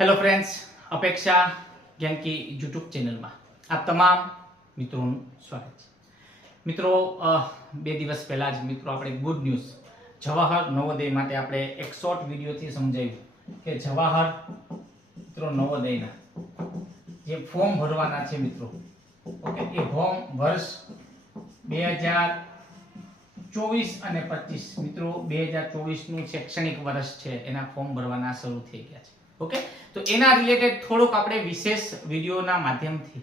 Hello friends, અપેક્ષા જ્ઞાન કી YouTube ચેનલમાં આપ તમામ મિત્રોનું સ્વાગત છે. મિત્રો, 2 દિવસ પહેલા જ મિત્રો આપણે ગુડ ન્યૂઝ જવાહર નવોદય માટે આપણે એક શોર્ટ વિડીયોથી સમજાવ્યું કે જવાહર મિત્રો નવોદયના જે ફોર્મ ભરવાના છે મિત્રો, ઓકે, એ ફોર્મ વર્ષ 2024 અને 25 મિત્રો 2024 નું શૈક્ષણિક વર્ષ છે, એના ફોર્મ ભરવાના શરૂ થઈ ગયા છે. ઓકે, તો એના રિલેટેડ થોડુંક આપણે વિશેષ વિડીયોના માધ્યમથી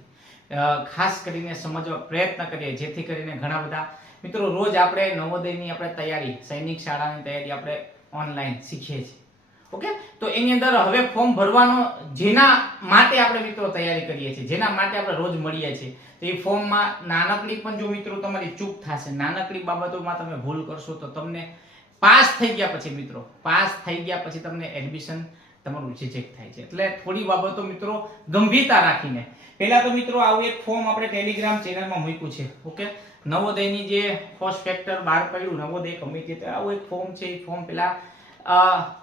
ખાસ કરીને સમજવા પ્રયત્ન કરીએ, જેથી કરીને ઘણા બધા મિત્રો રોજ આપણે નવોદયની આપણે તૈયારી, સૈનિક શાળાની તૈયારી આપણે ઓનલાઈન શીખીએ છીએ. ઓકે, તો એની અંદર હવે ફોર્મ ભરવાનો જેના માટે આપણે મિત્રો તૈયારી કરીએ છીએ, જેના માટે આપણે રોજ મળીએ છીએ, તો એ ફોર્મમાં નાનકડી પણ જો મિત્રો તમારી ચૂક થશે, નાનકડી બાબતોમાં તમે ભૂલ કરશો તો તમને પાસ થઈ ગયા પછી તમને એડમિશન તમારું રિજેક્ટ થાય છે. એટલે થોડી બાબતો મિત્રો ગંભીરતા રાખીને, પહેલા તો મિત્રો આવું એક ફોર્મ આપણે ટેલિગ્રામ ચેનલમાં મૂક્યું છે. ઓકે, નવોદયની જે ફર્સ્ટ ફેક્ટર બહાર પડ્યું નવોદય કમિટી, આવું એક ફોર્મ છે. એ ફોર્મ પેલા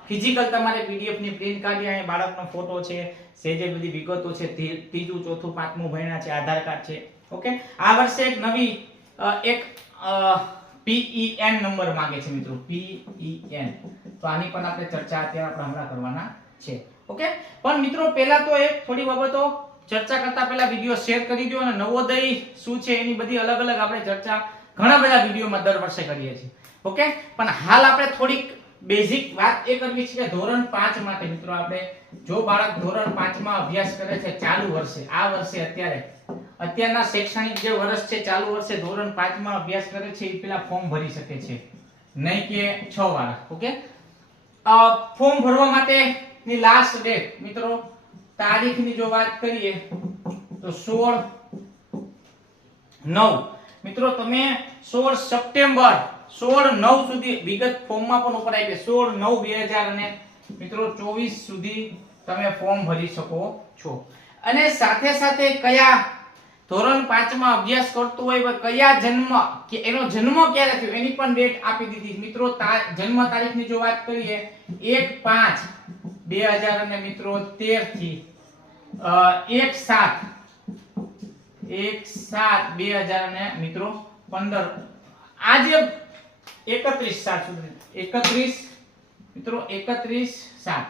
ફિઝિકલ તમારે પીડીએફ ની પ્રિન્ટ કાઢી, અહીં બાળકનો ફોટો છે, જે બધી વિગતો છે, 3, 4, 5 ભણ્યા છે, આધાર કાર્ડ છે. ઓકે, આ વર્ષે એક નવી એક PEN નંબર માંગે છે મિત્રો, PEN. તો આની પણ આપણે ચર્ચા અત્યારે આપણે હમણાં કરવાના છે. ઓકે, પણ મિત્રો પહેલા તો એક થોડી બાબતો ચર્ચા કરતા પહેલા વિડિયો શેર કરી દો, અને નવોદય શું છે એની બધી અલગ અલગ આપણે ચર્ચા ઘણા બધા વિડિયોમાં દર વર્ષે કરીએ છીએ. ઓકે, પણ હાલ આપણે થોડીક બેઝિક વાત એ કરવી છે કે ધોરણ 5 માટે મિત્રો, આપણે જો બાળક ધોરણ 5 માં અભ્યાસ કરે છે ચાલુ વર્ષે, આ વર્ષે અત્યારના શૈક્ષણિક જે વર્ષ છે ચાલુ વર્ષે ધોરણ 5 માં અભ્યાસ કરે છે, એ પેલા ફોર્મ ભરી શકે છે, નહીં કે 6 વાળા. ઓકે, ફોર્મ ભરવા માટેની લાસ્ટ ડેટ મિત્રો, તારીખની જો વાત કરીએ તો 16/9 મિત્રો, તમે 16 સપ્ટેમ્બર 16/9 સુધી વિગત ફોર્મમાં પણ ઉપર આવી છે. 16/9/2024 સુધી તમે ફોર્મ ભરી શકો છો. અને સાથે સાથે કયા ધોરણ 5 માં અભ્યાસ કરતો હોય, કયા જન્મ કે એનો જન્મ ક્યારે થયો એની પણ ડેટ આપી દીધી મિત્રો. જન્મ તારીખની જો વાત કરીએ 1/5/2013 મિત્રો 13 થી 1/7/2000 મિત્રો 15, આજે 31/7 સુધી 31 મિત્રો 31/7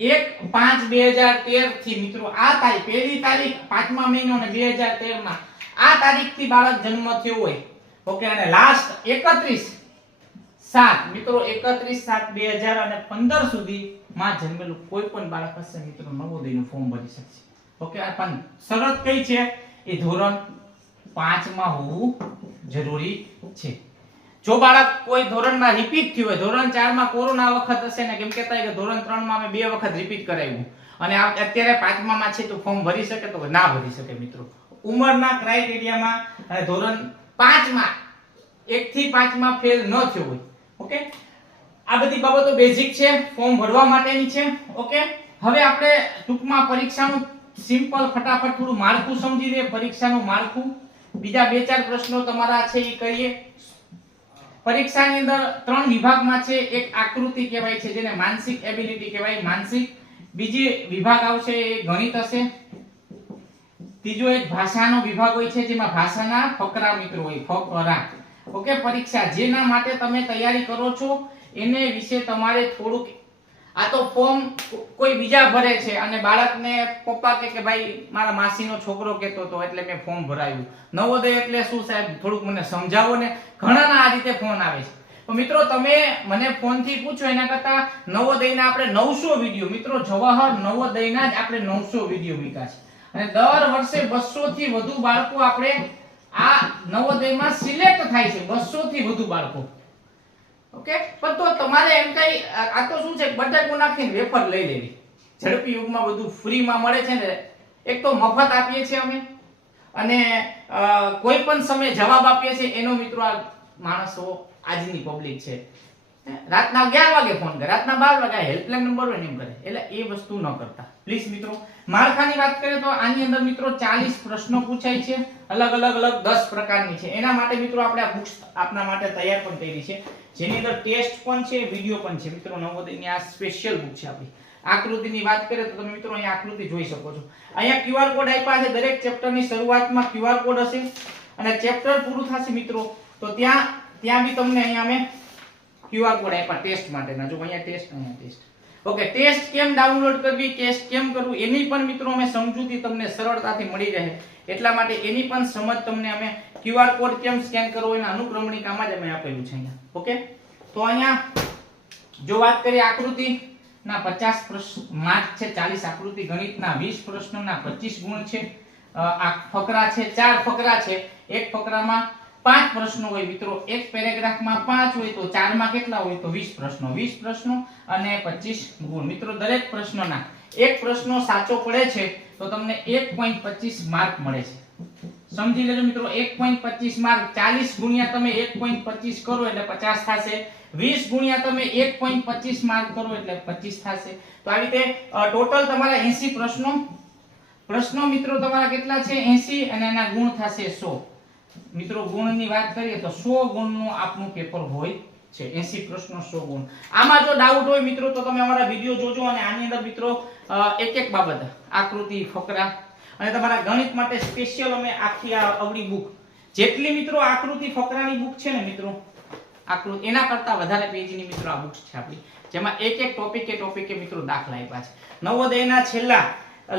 1/5/2013 થી મિત્રો આ તારીખ, પહેલી તારીખ 5મા મહિનો અને 2013 માં આ તારીખ થી બાળક જન્મ થયો હોય. ઓકે, અને લાસ્ટ 31/7 મિત્રો 31/7/2015 સુધી માં જન્મેલું કોઈ પણ બાળક હશે મિત્રો નવોદયનું ફોર્મ ભરી શકશે. ઓકે, આ પણ શરત કઈ છે? એ ધોરણ 5 માં હોવું જરૂરી છે. જો બાળક કોઈ ધોરણમાં રિપીટ થયું હોય, ધોરણ 4 માં કોરોના વખત હશે ને, કેમ કહેતા કે ધોરણ 3 માં અમે 2 વખત રિપીટ કરાવ્યું અને અત્યારે 5મા માં છે, તો ફોર્મ ભરી શકે તો ના ભરી શકે મિત્રો. ઉંમરના ક્રાઇટેરિયામાં અને ધોરણ 5 માં 1 થી 5 માં ફેલ ન થયો હોય. ઓકે, આ બધી બાબતો બેઝિક છે ફોર્મ ભરવા માટેની છે. ઓકે, હવે આપણે ટૂંકમાં પરીક્ષાનું સિમ્પલ ફટાફટ થોડું માળખું સમજી લઈએ. પરીક્ષાનું માળખું, બીજા 2-4 પ્રશ્નો તમારા છે એ કરીએ. પરીક્ષાની અંદર 3 વિભાગમાં છે. એક આકૃતિ કહેવાય છે, જેને માનસિક એબિલિટી કહેવાય, માનસિક. બીજી વિભાગ આવશે એ ગણિત હશે. ત્રીજો એક ભાષાનો વિભાગ હોય છે, જેમાં ભાષાના ફકરા મિત્રો હોય, ફકરા. ઓકે, પરીક્ષા જેના માટે તમે તૈયારી કરો છો એને વિશે તમારે થોડુંક, આ તો ફોર્મ કોઈ બીજા ભરે છે અને બાળકને પપ્પા કે ભાઈ મારા માસીનો છોકરો કહેતો હતો એટલે મેં ફોર્મ ભરાયું. નવોદય એટલે શું સાહેબ, થોડુંક મને સમજાવો ને. ઘણાના આ રીતે ફોન આવે છે. તો મિત્રો તમે મને ફોનથી પૂછો એના કરતા નવોદયના આપણે 900 વિડિયો મિત્રો, જવાહર નવોદયના જ આપણે 900 વિડિયો મૂક્યા છે, અને દર વર્ષે 200 થી વધુ બાળકો આપણે આ નવોદયમાં સિલેક્ટ થાય છે, 200 થી વધુ બાળકો. ઓકે, પણ તો તમારે એમ કઈ આ તો શું છે, બટાકો નાખીને વેફર લઈ લેવી. ઝડપી યુગમાં બધું ફ્રીમાં મળે છે ને, એક તો મફત આપીએ છીએ અમે, અને કોઈ પણ સમય જવાબ આપીએ છીએ. એનો મિત્રો આ માણસો આજની પબ્લિક છે, રાતના 11 વાગે ફોન કરે, રાતના 12 વાગે હેલ્પલાઇન નંબર હોય ને એમ કરે. એટલે એ વસ્તુ ન કરતા પ્લીઝ મિત્રો. માળખાની વાત કરીએ તો આની અંદર મિત્રો 40 પ્રશ્નો પૂછાય છે, અલગ અલગ 10 પ્રકારની છે. એના માટે મિત્રો આપણે આ બુક્સ આપના માટે તૈયાર પણ કરી છે, જેની અંદર ટેસ્ટ પણ છે, વિડિયો પણ છે મિત્રો. નવોદયની આ સ્પેશિયલ બુક છે આપણી. આકૃતિની વાત કરીએ તો તમે મિત્રો અહીંયા આકૃતિ જોઈ શકો છો. અહીંયા QR કોડ આપ્યા છે. દરેક ચેપ્ટરની શરૂઆતમાં QR કોડ હશે અને ચેપ્ટર પૂરું થશે મિત્રો તો ત્યાં બી તમને અહીંયા અમે QR કોડ આપ્યા ટેસ્ટ માટેના. જો અહીંયા ટેસ્ટ. ઓકે, ટેસ્ટ કેમ ડાઉનલોડ કરવી, ટેસ્ટ કેમ કરવું એની પણ મિત્રો અમે સમજૂતી તમને સરળતાથી મળી રહે એટલા માટે એની પણ સમજ તમને અમે QR કોડ કેમ સ્કેન કરવો એના અનુક્રમણિકામાં જ અમે આપેલું છે અહીંયા. ઓકે, તો અહીંયા જો વાત કરીએ આકૃતિના 50 માર્ક છે, 40 આકૃતિ ગણિતના 20 પ્રશ્નોના 25 ગુણ છે. આ ફકરા છે, 4 ફકરા છે. એક ફકરામાં 5 પ્રશ્નો હોય મિત્રો, એક પેરેગ્રાફમાં 5 હોય તો 4 માં કેટલા હોય તો 20 પ્રશ્નો અને 25 ગુણ. મિત્રો દરેક પ્રશ્નના એક પ્રશ્નો સાચો પડે છે તો તમને 1.25 માર્ક મળે છે. સમજી લેજો મિત્રો, 1.25 માર્ક 40 ગુણ્યા તમે 1.25 કરો એટલે 50 થશે. 20 ગુણ્યા તમે 1.25 માર્ક કરો એટલે 25 થશે. તો આવી રીતે ટોટલ તમારા 80 પ્રશ્નો મિત્રો તમારા કેટલા છે 80 અને એના ગુણ થશે 100. મિત્રો ગુણની વાત કરીએ તો 100 ગુણનું આપનું પેપર હોય છે. 80 પ્રશ્નો 100 ગુણ. આમાં જો ડાઉટ હોય મિત્રો તો તમે અમારા વિડિયો જોજો અને આની અંદર મિત્રો એક બાબત આકૃતિ ફકરા અને તમારા ગણિત માટે સ્પેશિયલ અમે આખી આ અવળી બુક જેટલી મિત્રો આકૃતિ ફકરાની બુક છે ને મિત્રો આકૃતિ એના કરતા વધારે પેજની મિત્રો આ બુક્સ છે આપણી જેમાં એક ટોપિકે મિત્રો દાખલા આપ્યા છે. નવોદયના છેલ્લા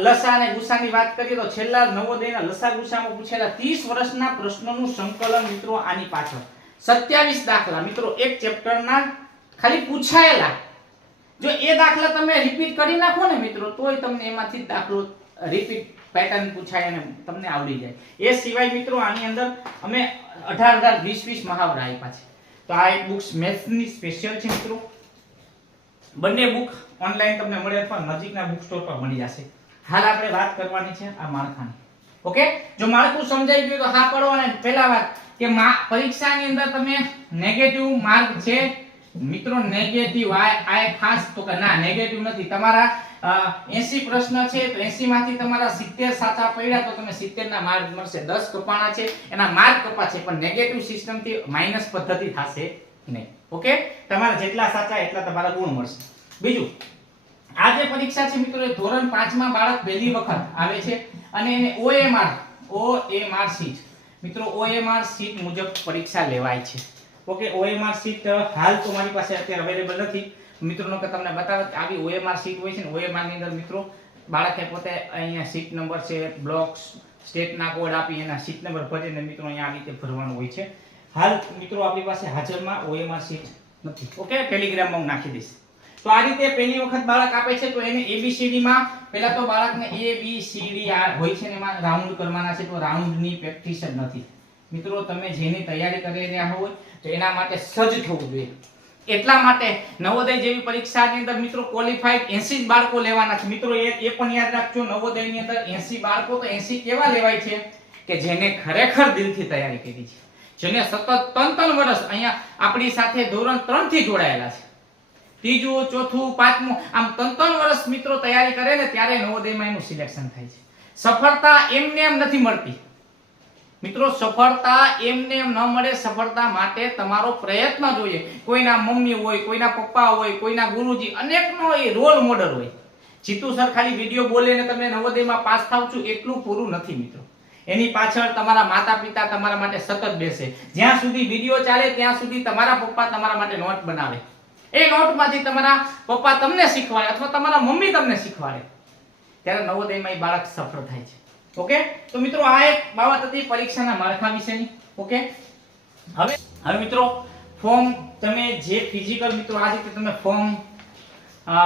લસા અને ગુસાની વાત કરીએ તો છેલ્લા નવોદયના લસા ગુસામાં પૂછેલા 30 વર્ષના પ્રશ્નોનું સંકલન મિત્રો આની પાછળ 27 દાખલા મિત્રો એક ચેપ્ટરના ખાલી પૂછાયેલા. જો એ દાખલા તમે રિપીટ કરી નાખો ને મિત્રો તોય તમને એમાંથી દાખલો રિપીટ પેટર્ન પૂછાય અને તમને આવડી જાય. એ સિવાય મિત્રો આની અંદર અમે 18 20 મહાવરા આપ્યા છે. તો આ એક બુક્સ મેથ્સની સ્પેશિયલ છે મિત્રો. બંને બુક ઓનલાઈન તમને મળે અથવા નજીકના બુક સ્ટોર પર મળી જશે. હાલ આપણે વાત કરવાની છે આ માળખાની. ઓકે, જો માળખું સમજાઈ ગયું તો હા પડો. અને પહેલા વાત કે પરીક્ષાની અંદર તમે નેગેટિવ માર્ક છે મિત્રો, નેગેટિવ આ ખાસ તો કે ના નેગેટિવ નથી. તમારા 80 પ્રશ્ન છે તો 80 માંથી તમારા 70 સાચા પડ્યા તો તમે 70 ના માર્ક મળશે. 10 કપાણા છે એના માર્ક કપાશે પણ નેગેટિવ સિસ્ટમ થી માઈનસ પદ્ધતિ થશે નહીં. ઓકે, તમારા જેટલા સાચા એટલા તમારા ગુણ મળશે. બીજું આ જે પરીક્ષા છે મિત્રો એ ધોરણ 5 માં બાળક પહેલી વખત આવે છે અને એને OMR શીટ મિત્રો OMR શીટ મુજબ પરીક્ષા લેવાય છે. ઓકે, OMR શીટ હાલ તો મારી પાસે અત્યારે અવેલેબલ નથી મિત્રોનો કે તમને બતાવે આવી OMR શીટ હોય છે ને OMR ની અંદર મિત્રો બાળકે પોતે અહીંયા શીટ નંબર છે બ્લોક્સ સ્ટેટના કોડ આપી એના શીટ નંબર ભરીને મિત્રો અહીંયા આવી રીતે ભરવાનું હોય છે. હાલ મિત્રો આપણી પાસે હાજરમાં OMR શીટ નથી. ઓકે, ટેલિગ્રામમાં હું નાખી દઈશ. તો આ રીતે પહેલી વખત બાળક આપે છે તો એને ABCD માં પહેલા તો બાળકને ABCD આ હોય છે ને એમાં રાઉન્ડ કરવાના છે. તો રાઉન્ડની પ્રેક્ટિસ જ નથી મિત્રો. તમે જેની તૈયારી કરી રહ્યા હોય તો એના માટે સજ્જ થવું જોઈએ. એટલા માટે નવોદય જેવી પરીક્ષાની અંદર મિત્રો ક્વોલિફાઈડ 80 જ બાળકો લેવાના છે મિત્રો. એ પણ યાદ રાખજો નવોદયની અંદર 80 બાળકો તો 80 કેવા લેવાય છે કે જેને ખરેખર દિલથી તૈયારી કરી છે, જેને સતત 3 વર્ષ અહીંયા આપણી સાથે ધોરણ 3 થી જોડાયેલા છે. ત્રીજું ચોથું પાંચમું આમ 3 વર્ષ મિત્રો તૈયારી કરે ને ત્યારે નવોદયમાં એનું સિલેક્શન થાય છે. સફળતા એમને એમ નથી મળતી મિત્રો. સફળતા એમને એમ ન મળે. સફળતા માટે તમારો પ્રયત્ન જોઈએ. કોઈના મમ્મી હોય, કોઈના પપ્પા હોય, કોઈના ગુરુજી અનેકનો એ રોલ મોડલ હોય. જીતુ સર ખાલી વિડિયો બોલીને તમે નવોદયમાં પાસ થાવ છો એટલું પૂરું નથી મિત્રો. એની પાછળ તમારા માતા પિતા તમારા માટે સતત બેસે. જ્યાં સુધી વિડિયો ચાલે ત્યાં સુધી તમારા પપ્પા તમારા માટે નોટ બનાવે. એ નોટમાંથી તમારા પપ્પા તમને શીખવાડે અથવા તમારા મમ્મી તમને શીખવાડે ત્યારે નવોદયમાં એ બાળક સફળ થાય છે. ઓકે, તો મિત્રો આ એક બાબત હતી પરીક્ષાના માળખા વિશેની. ઓકે, હવે મિત્રો ફોર્મ તમે જે ફિઝિકલ મિત્રો આ રીતે તમે ફોર્મ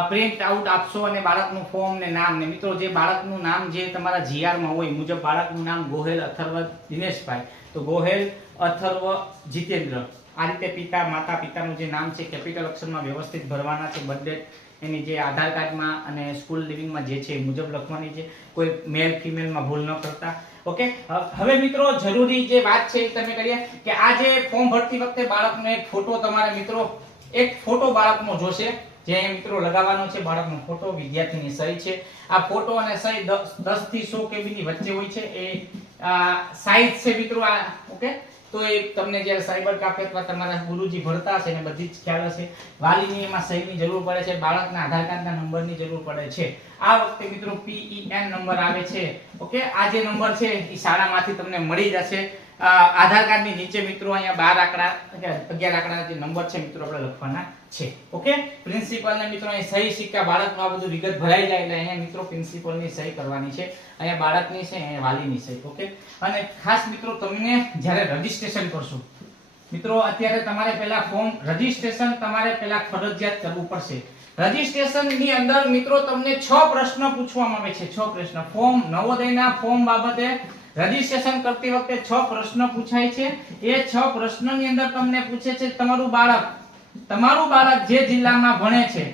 પ્રિન્ટ આઉટ આપશો અને બાળકનું ફોર્મ ને નામ ને મિત્રો જે બાળકનું નામ જે તમારા GR માં હોય મુજબ બાળકનું નામ ગોહેલ અથર્વ દિનેશભાઈ તો ગોહેલ અથર્વ જીતેન્દ્ર આ રીતે પિતા માતા પિતાનું જે નામ છે કેપિટલ અક્ષરમાં વ્યવસ્થિત ભરવાના છે. બર્થ ડેટ એની જે આધાર કાર્ડમાં અને સ્કૂલ લિવિંગમાં જે છે એ મુજબ લખવાની છે. કોઈ મેલ ફિમેલમાં ભૂલ ન કરતા. ઓકે, હવે મિત્રો જરૂરી જે વાત છે એ તમે કરીએ કે આ જે ફોર્મ ભરતી વખતે બાળકનો એક ફોટો તમારે મિત્રો એક ફોટો બાળકનો જોશે જે મિત્રો લગાવવાનો છે. બાળકનો ફોટો વિદ્યાર્થીની સહી છે. આ ફોટો અને સહી 10 થી 100 KB ની વચ્ચે હોય છે. એ સાઈઝ છે મિત્રો આ. ઓકે, તો એ તમને જ્યારે સાયબર કાફે અથવા તમારા ગુરુજી ભણતા હશે ને બધી જ ખ્યાલ હશે. વાલીની એમાં સહીની જરૂર પડે છે, બાળકના આધાર કાર્ડના નંબરની જરૂર પડે છે. આ વખતે મિત્રો PEN નંબર આવે છે. ઓકે, આ જે નંબર છે એ શાળામાંથી તમને મળી જશે. આધાર કાર્ડની નીચે મિત્રો અહીંયા 12 આંકડા 11 આંકડાના જે નંબર છે મિત્રો આપણે લખવાના છે. ઓકે, પ્રિન્સિપલને મિત્રો અહીં સહી સિક્કા બાળકનું આ બધું વિગત ભરાઈ જાય એટલે અહીંયા મિત્રો પ્રિન્સિપલની સહી કરવાની છે. અહીંયા બાળકની છે, અહીંયા વાલીની સહી. ઓકે, અને ખાસ મિત્રો તમને જ્યારે રજીસ્ટ્રેશન કરશો મિત્રો, અત્યારે તમારે પહેલા ફોર્મ રજીસ્ટ્રેશન તમારે પહેલા ફરજિયાત કરવું પડશે. રજીસ્ટ્રેશન ની અંદર મિત્રો તમને 6 પ્રશ્ન પૂછવામાં આવે છે. 6 પ્રશ્ન ફોર્મ નવોદયના ફોર્મ બાબતે રજીસ્ટ્રેશન કરતી વખતે 6 પ્રશ્ન પૂછાય છે. એ 6 પ્રશ્નની અંદર તમને પૂછે છે તમારું બાળક જે જિલ્લામાં ભણે છે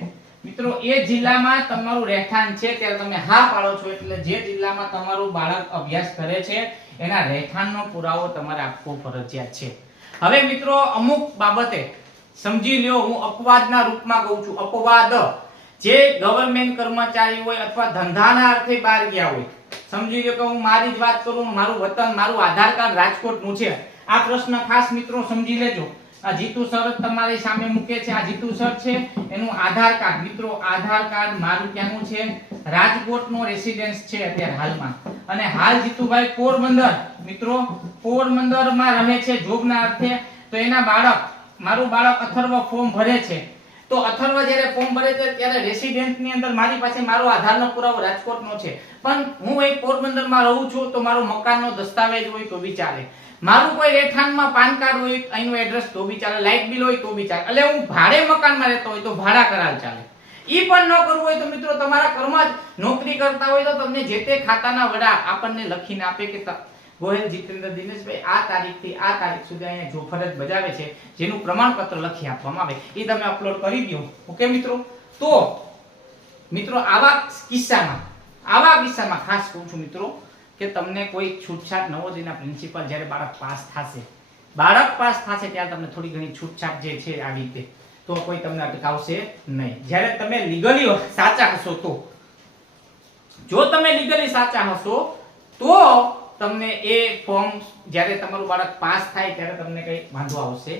મિત્રો, એ જિલ્લામાં તમારું રહેઠાણ છે. ત્યારે તમે હા પાડો છો એટલે જે જિલ્લામાં તમારું બાળક અભ્યાસ કરે છે એના રહેઠાણનો પુરાવો તમારે આપવો ફરજિયાત છે. હવે મિત્રો અમુક બાબતે સમજી લ્યો, હું અપવાદના રૂપમાં કહું છું. અપવાદ જે ગવર્નમેન્ટ કર્મચારી હોય અથવા ધંધાના અર્થે બહાર ગયા હોય, સમજી લો કે હું મારી જ વાત કરું, મારું વતન મારું આધાર કાર્ડ રાજકોટનું છે. આ પ્રશ્ન ખાસ મિત્રો સમજી લેજો. આ જીતુ સર તમારી સામે મૂકે છે, આ જીતુ સર છે, એનું આધાર કાર્ડ મિત્રો, આધાર કાર્ડ મારું ક્યાંનું છે, રાજકોટનો રેસિડેન્સ છે અત્યારે હાલમાં. અને હાલ જીતુભાઈ પોરબંદર મિત્રો, પોરબંદરમાં રહે છે જોબના અર્થે. તો એના મારું બાળક અથર્વ ફોર્મ ભરે છે. તો અથર્વ જ્યારે ફોર્મ ભરે છે ત્યારે રેસિડેન્ટની અંદર મારી પાસે મારો આધારનો પુરાવો રાજકોટનો છે, પણ હું એક પોરબંદરમાં રહું છું તો મારો મકાનનો દસ્તાવેજ હોય તો બી ચાલે, મારું કોઈ રહેઠાણમાં પાન કાર્ડ હોય અહીંનું એડ્રેસ તો બી ચાલે, લાઇટ બિલ હોય તો બી ચાલે. એટલે હું ભાડે મકાનમાં રહેતો હોય તો ભાડા કરાર ચાલે. ઈ પણ ન કરવું હોય તો મિત્રો તમારા કર્મચારી નોકરી કરતા હોય તો તમને જે તે ખાતાના વડા આપણને લખીને આપે કે ગોહિલ જીતેન્દ્ર દિનેશભાઈ આ તારીખથી આ તારીખ સુધી અહીંયા જો ફરજ બજાવે છે, જેનું પ્રમાણપત્ર લખી આપવામાં આવે એ તમે અપલોડ કરી દો. ઓકે મિત્રો, તો મિત્રો આવા કિસ્સામાં ખાસ કહું છું મિત્રો કે તમને કોઈ છૂટછાટ નવોદયના પ્રિન્સિપલ જ્યારે બાળક પાસ થશે ત્યારે તમને થોડી ઘણી છૂટછાટ જે છે આવી રીતે, તો કોઈ તમને અટકાવશે નહીં. જ્યારે તમે લીગલી સાચા હશો તો, જો તમે લીગલી સાચા હશો તો તમને એ ફોર્મ જ્યારે તમારું બાળક પાસ થાય ત્યારે તમને કઈ વાંધો આવશે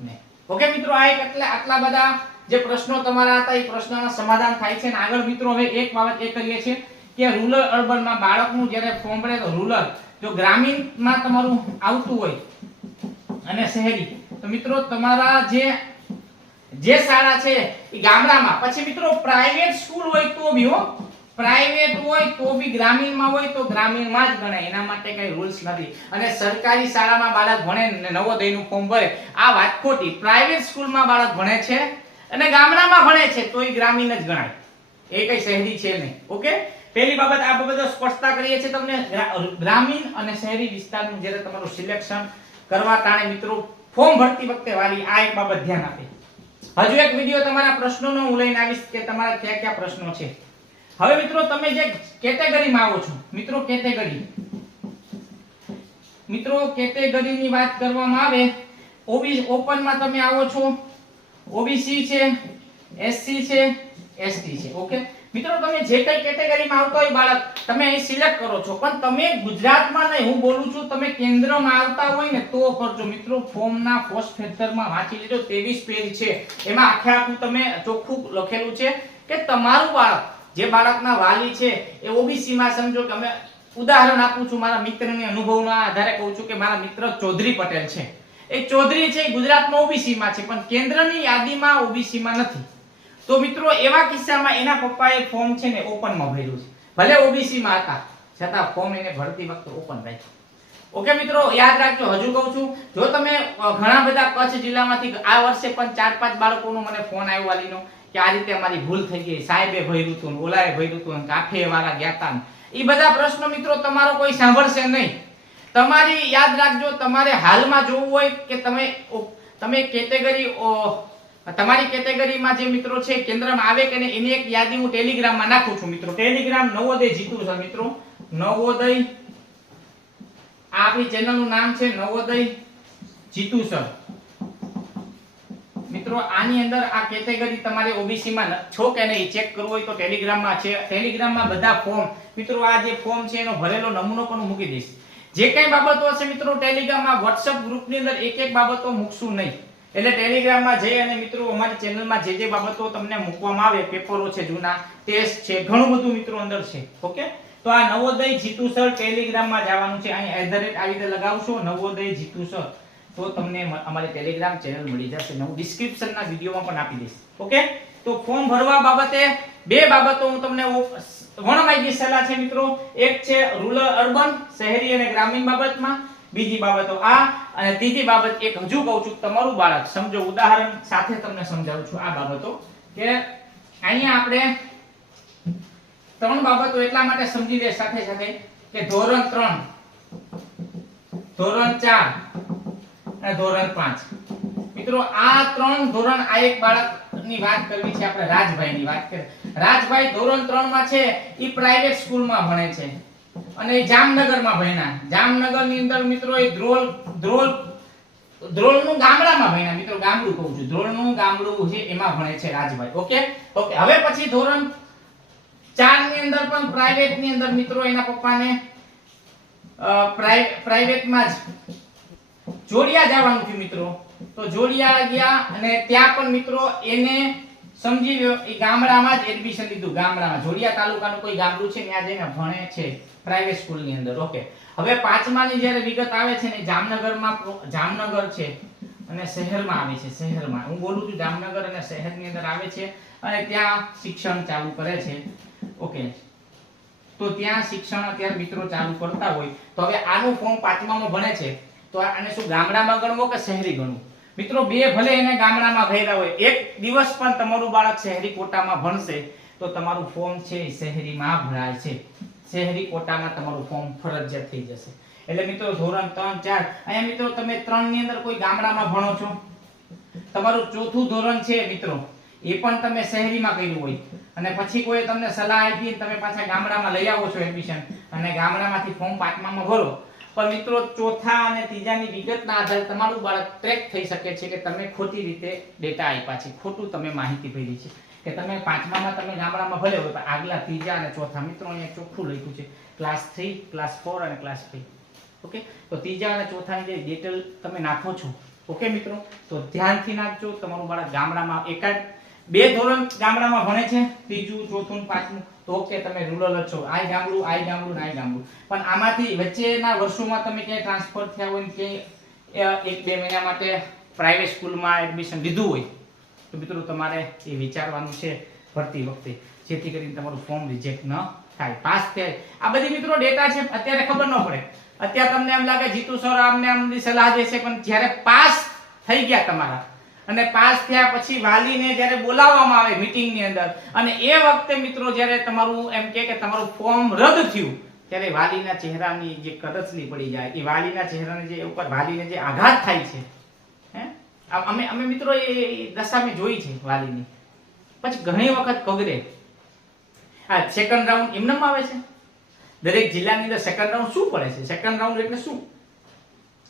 નહીં. ઓકે મિત્રો, આ આટલા બધા જે પ્રશ્નો તમારા હતા એ પ્રશ્નોના સમાધાન થાય છે. અને આગળ મિત્રો હવે એક બાબત એ કરીએ છીએ કે રૂરલ અર્બનમાં બાળકનું જ્યારે ફોર્મ ભરે તો રૂરલ, જો ગ્રામીણમાં તમારું આવતું હોય અને શહેરી, તો મિત્રો તમારા જે શાળા છે એ ગામડામાં, પછી મિત્રો પ્રાઇવેટ સ્કૂલ હોય તો બી પ્રાઇવેટ હોય તો બી ગ્રામીણમાં હોય તો ગ્રામીણમાં જ ગણાય, એના માટે કઈ રૂલ્સ નથી. અને સરકારી શાળામાં બાળક ભણે ને નવોદયનું ફોર્મ ભરે આ વાત ખોટી. પ્રાઇવેટ સ્કૂલમાં બાળક ભણે છે અને ગામડામાં ભણે છે તો એ ગ્રામીણ જ ગણાય, એ કઈ શહેરી છે નહીં. ઓકે, પહેલી બાબત આ બાબતો સ્પષ્ટતા કરીએ છીએ તમને. ગ્રામીણ અને શહેરી વિસ્તારનું જ્યારે તમારું સિલેક્શન કરવા ટાણે મિત્રો ફોર્મ ભરતી વખતે વાલી આ એક બાબત ધ્યાન આપે. હજુ એક વિડિયો તમારા પ્રશ્નોનો હું લઈને આવીશ કે તમારા કયા કયા પ્રશ્નો છે. હવે મિત્રો તમે જે કેટેગરીમાં આવો છો કેટેગરીની વાત કરવામાં આવે, ઓપનમાં તમે આવો છો, ઓબીસી છે, એસસી છે, એસટી છે. ઓકે મિત્રો, તમે જે કઈ કેટેગરીમાં આવતો હોય બાળક તમે અહીં સિલેક્ટ કરો છો, પણ તમે ગુજરાતમાં નહીં, હું બોલું છું તમે કેન્દ્રમાં આવતા હોય ને તો કરજો. મિત્રો ફોર્મના પોસ્ટ ફેક્ટરમાં વાંચી લેજો, 23 પેજ છે, એમાં આખે આખું તમે ચોખ્ખું લખેલું છે કે તમારું બાળક, જે બાળકના વાલી છે એ ઓબીસી માં, સમજો કે અમે ઉદાહરણ આપું છું મારા મિત્રની અનુભવના આધારે કહું છું કે મારા મિત્ર ચૌધરી પટેલ છે, એ ચૌધરી છે ગુજરાતમાં ઓબીસી માં છે પણ કેન્દ્રની યાદીમાં ઓબીસી માં નથી. તો મિત્રો એવા કિસ્સામાં એના પપ્પાએ ફોર્મ છે ને ઓપનમાં ભર્યું છે, ભલે ઓબીસી માં હતા છતાં ફોર્મ એને ભરતી વખતે ઓપન રાખ્યું. ઓકે મિત્રો, યાદ રાખજો. હજુ કહું છું, જો તમે ઘણા બધા કચ્છ જિલ્લામાંથી આ વર્ષે પણ 4-5 બાળકોનો મને ફોન આવ્યો વાલીનો કે આ રીતે અમારી ભૂલ થઈ ગઈ, સાહેબે ભર્યું હતું, ઓલાએ ભર્યું હતું, કાફે વાળા ગયા હતા, એ બધા પ્રશ્નો મિત્રો તમારો કોઈ સાંભળશે નહીં. તમારી યાદ રાખજો, તમારે હાલમાં જોવું હોય કે તમે કેટેગરી, તમારી કેટેગરીમાં જે મિત્રો છે કેન્દ્રમાં આવે કે નહીં એની એક યાદી હું ટેલિગ્રામમાં નાખું છું મિત્રો. ટેલિગ્રામ નવોદય જીતુ સર મિત્રો, નવોદય, આપણી ચેનલનું નામ છે નવોદય જીતુ સર મિત્રો. આની અંદર આ કેટેગરી તમારે ઓબીસી માં છો કે નહીં ચેક કરવું હોય તો ટેલિગ્રામમાં છે. ટેલિગ્રામમાં બધા ફોર્મ મિત્રો, આ જે ફોર્મ છે એનો ભરેલો નમૂનો પણ હું મૂકી દઈશ. જે કઈ બાબતો હશે મિત્રો ટેલિગ્રામમાં WhatsApp ગ્રુપની અંદર એક એક બાબતો મૂકશું નહીં. એટલે ટેલિગ્રામમાં જઈ અને મિત્રો અમારી ચેનલમાં જે બાબતો તમને મૂકવામાં આવે, પેપરો છે જૂના, ટેસ્ટ છે, ઘણું બધું મિત્રો અંદર છે. ઓકે, તો આ નવોદય જીતુ સર ટેલિગ્રામમાં જવાનું છે. અહીં @ આવી રીતે લગાવશો નવોદય જીતુ સર, તો તમને અમારી ટેલિગ્રામ ચેનલ મળી જશે. હું ડિસ્ક્રિપ્શનના વિડિયોમાં પણ આપી દઈશ. ઓકે, તો ફોર્મ ભરવા બાબતે બે બાબતો હું તમને વણમાઈની સલાહ છે મિત્રો. એક છે રૂરલ અર્બન, શહેરી અને ગ્રામીણ બાબતમાં, બીજી બાબતો આ, અને ત્રીજી બાબત એક હજુ કહું છું, તમારું બાળક સમજો, ઉદાહરણ સાથે તમને સમજાવું છું આ બાબતો કે અહીંયા આપણે ત્રણ બાબતો એટલા માટે સમજી લે સાથે સાથે કે ધોરણ 3, ધોરણ 4 અને ધોરણ 5 મિત્રો આ ત્રણ ધોરણ. આ એક બાળકની વાત કરવી છે આપણે, રાજભાઈની વાત કરીએ. રાજભાઈ ધોરણ 3 માં છે, ઈ પ્રાઇવેટ સ્કૂલમાં ભણે છે અને જામનગરમાં ભણ્યા. જામનગરની અંદર મિત્રો એ ધ્રોલનું ગામડામાં ભણ્યા. મિત્રો ગામડું કહું છું, ધ્રોલનું ગામડું છે એમાં ભણે છે રાજભાઈ. ઓકે, હવે પછી ધોરણ 4 ની અંદર પણ પ્રાઇવેટ ની અંદર મિત્રો એના પપ્પાને પ્રાઇવેટમાં જ જોડિયા જવાનું થયું મિત્રો. તો જોડિયા ગયા અને ત્યાં પણ મિત્રો એને સમજી લો એ ગામડામાં જ એડમિશન લીધું. ગામડામાં જોડિયા તાલુકાનું કોઈ ગામડું છે ત્યાં જઈને ભણે છે પ્રાઇવેટ સ્કૂલ ની અંદર. ઓકે, હવે 5મા ની જ્યારે વિગત આવે છે ને, જામનગર છે અને શહેરમાં આવે છે. શહેરમાં હું બોલું છું, જામનગર અને શહેરની અંદર આવે છે અને ત્યાં શિક્ષણ ચાલુ કરે છે. ઓકે, તો ત્યાં શિક્ષણ અત્યારે મિત્રો ચાલુ કરતા હોય તો હવે આનું ફોર્મ 5મામાં ભણે છે તો આને શું ગામડામાં ગણવો કે શહેરી ગણવું? મિત્રો બે ભલે એને ગામડામાં ભર્યા હોય, એક દિવસ પણ તમારું બાળક શહેરી કોટામાં ભણશે તો તમારું ફોર્મ છે શહેરીમાં ભરાય છે. શહેરી કોટામાં તમારું ફોર્મ ફરજિયાત થઈ જશે. એટલે મિત્રો ધોરણ 3, 4 અહીંયા મિત્રો તમે 3 ની અંદર કોઈ ગામડામાં ભણો છો, તમારું 4થું ધોરણ છે મિત્રો એ પણ તમે શહેરીમાં કર્યું હોય અને પછી કોઈ તમને સલાહ આપી તમે પાછા ગામડામાં લઈ આવો છો એડમિશન અને ગામડામાંથી ફોર્મ 5મામાં ભરો, પણ મિત્રો ચોથા અને ત્રીજાની વિગતના આધારે તમારું બાળક ટ્રેક થઈ શકે છે કે તમે ખોટી રીતે ડેટા આપ્યા છે, ખોટું તમે માહિતી ભરી છે કે તમે 5મામાં તમે ગામડામાં ભલે હોય પણ આગલા ત્રીજા અને ચોથા મિત્રો અહીંયા ચોખ્ખું લખ્યું છે ક્લાસ 3, ક્લાસ 4 અને ક્લાસ 5. ઓકે, તો ત્રીજા અને ચોથાની જે ડિટેલ તમે નાખો છો, ઓકે મિત્રો, તો ધ્યાનથી નાખજો. તમારું બાળક ગામડામાં એકાદ 2 ધોરણ ગામડામાં ભણે છે, 3જું, 4થું, 5મું, તો ઓકે તમે રૂરલ જ છો. આ ગામડું, આ ગામડું, આ ગામડું. પણ આમાંથી વચ્ચેના વર્ષોમાં તમે ક્યાંય ટ્રાન્સફર થયા હોય ને ક્યાંય 1-2 મહિના માટે પ્રાઇવેટ સ્કૂલમાં એડમિશન લીધું હોય તો મિત્રો તમારે એ વિચારવાનું છે ભરતી વખતે, જેથી કરીને તમારું ફોર્મ રિજેક્ટ ન થાય, પાસ થાય. આ બધી મિત્રો ડેટા છે, અત્યારે ખબર ન પડે. અત્યારે તમને એમ લાગે જીતુ સર આમને આમની સલાહ દેશે, પણ જ્યારે પાસ થઈ ગયા તમારા અને પાસ થયા પછી વાલીને જ્યારે બોલાવવામાં આવે મીટિંગની અંદર અને એ વખતે મિત્રો જ્યારે તમારું એમ કે તમારું ફોર્મ રદ થયું ત્યારે વાલીના ચહેરાની જે કરચલી પડી જાય, એ વાલીના ચહેરાને જે ઉપર વાલીને જે આઘાત થાય છે, હે, અમે મિત્રો એ દશા મેં જોઈ છે વાલીની. પછી ઘણી વખત કગરે. આ સેકન્ડ રાઉન્ડ એમનેમ આવે છે દરેક જિલ્લાની અંદર. સેકન્ડ રાઉન્ડ શું પડે છે? સેકન્ડ રાઉન્ડ એટલે શું?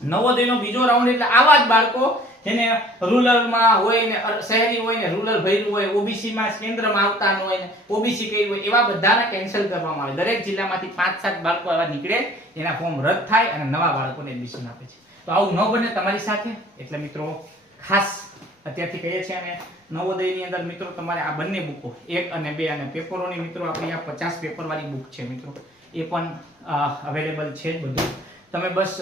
નવોદયનો બીજો રાઉન્ડ એટલે આવા જ બાળકો જેને રૂરલમાં હોય ને શહેરી હોય ને રૂરલ ભર્યું હોય, ઓબીસી માં કેન્દ્રમાં આવતા ન હોય ને ઓબીસી કર્યું હોય, એવા બધાને કેન્સલ કરવામાં આવે. દરેક જિલ્લામાંથી 5-7 બાળકો એવા નીકળે, એના ફોર્મ રદ થાય અને નવા બાળકોને એડમિશન આપે છે. તો આવું ન બને તમારી સાથે. એટલે મિત્રો ખાસ અત્યારથી કહીએ છીએ અને નવોદયની અંદર મિત્રો તમારે આ બંને બુકો 1 અને 2 અને પેપરોની મિત્રો આપણી આ 50 પેપર વાળી બુક છે મિત્રો, એ પણ અવેલેબલ છે બધું. તમે બસ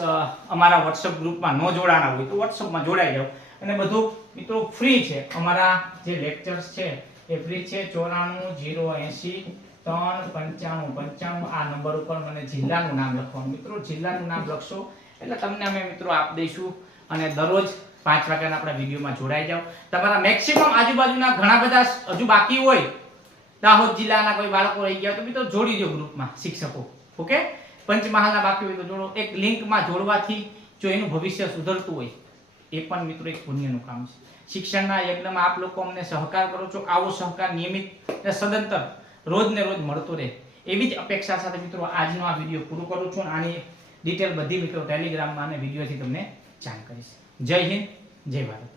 અમારા WhatsApp ગ્રુપમાં ન જોડાના હોય તો WhatsAppમાં જોડાઈ જાઓ અને બધું મિત્રો ફ્રી છે. અમારા જે લેક્ચર્સ છે એ ફ્રી છે. 94 080 395 આ નંબર ઉપર મને જિલ્લાનું નામ લખવાનું મિત્રો. જિલ્લાનું નામ લખશો એટલે તમને અમે મિત્રો આપ દઈશું અને દરરોજ 5 વાગ્યાના આપણા વિડીયોમાં જોડાઈ જાઓ. તમારા મેક્સિમમ આજુબાજુના ઘણા બધા હજુ બાકી હોય, દાહોદ જિલ્લાના કોઈ બાળકો રહી ગયા તો મિત્રો જોડી દો ગ્રુપમાં શિક્ષકો. ઓકે, પંચમહાલના બાકી હોય તો જોડો. એક લિંકમાં જોડવાથી જો એનું ભવિષ્ય સુધરતું હોય એ પણ મિત્રો એક પુણ્યનું કામ છે. શિક્ષણના યજ્ઞમાં આપ લોકો અમને સહકાર કરો છો, આવો સહકાર નિયમિત અને સદંતર રોજ ને રોજ મળતો રહે એવી જ અપેક્ષા સાથે મિત્રો આજનો આ વિડીયો પૂરો કરું છું. આની ડિટેલ બધી મિત્રો ટેલિગ્રામમાં અને વિડીયોથી તમને જાણ કરીશ. જય હિન્દ, જય ભારત.